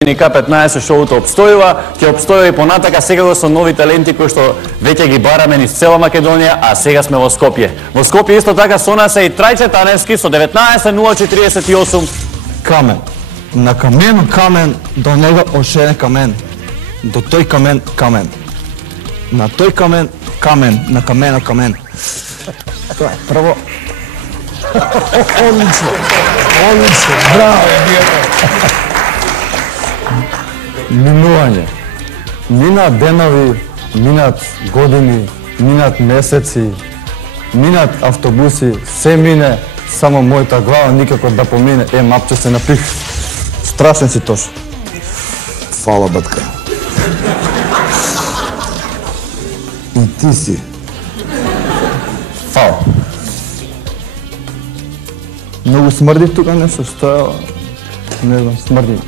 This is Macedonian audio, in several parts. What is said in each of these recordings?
К15 шоуто обстојува, ќе обстојува и понатака секако со нови таленти кои што веќе ги бараме низ цела Македонија, а сега сме во Скопје. Во Скопје исто така со нас е и Трајче Таневски со 19:048. Камен. На камен, до него ошен камен. До тој камен. На тој камен, на камен. Тоа е прво. Одлично, браво, минување. Минат денови, минат години, минат месеци, минат автобуси, се мине, само мојата глава никако да помине. Мапче се напих. Страшен си Тош. Фала, батка. И ти си. Фала. Многу смрди тука нешто, што е? Не знам, смрди.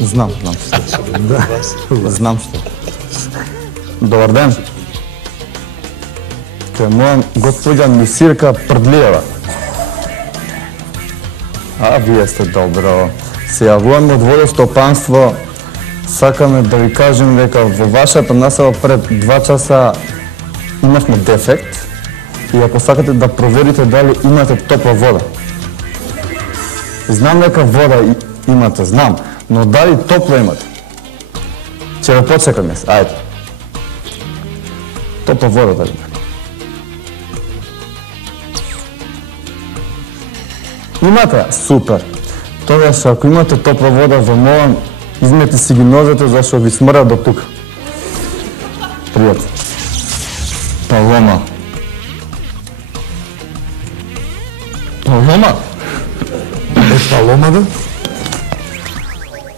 Знам што. Знам што. Добар ден. Кај моја госпоѓа Мисирка Прдлиева. А, вие сте добро. Се јавуваме од водостопанство. Сакаме да ви кажем дека во вашата насава пред 2 часа имавме дефект и ако сакате да проверите дали имате топла вода. Знам дека вода имате, знам, но дали топла имате? Ќе ве почекаме, ајде. Топла вода дали? Имате? Супер. Тогаш ако имате топла вода, ве молам, измете си ги нозете зашто ви смрда до тука. Пријатно. Палома. Палома? Палома, да?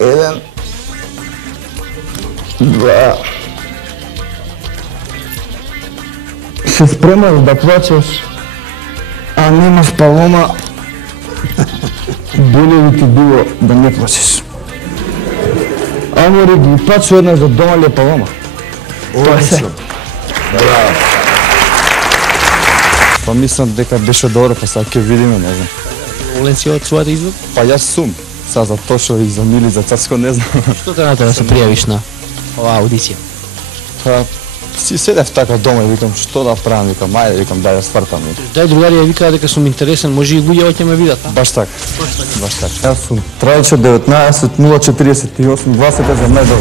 1, 2. Се спремаш да плачеш, а немаш палома, боле ли ти било да не плачеш? Амори ги плачу еднаш за дома ли е палома? Тоа е се. Браво. Па мислам дека беше добро, па сега ќе видиме, не знам. Волен си од својата избор? Па јас сум. Сега за Тошо и за Мили, за Цацко не знам. Што те натера да се пријавиш на оваа аудиција? Па си седев така дома и викам што да правам, викам ајде, викам дај да свртам. Дај другарија викаа дека сум интересен, може и луѓе ќе ме видат. Баш така. Јас сум Трајче 19:048, гласете за мене.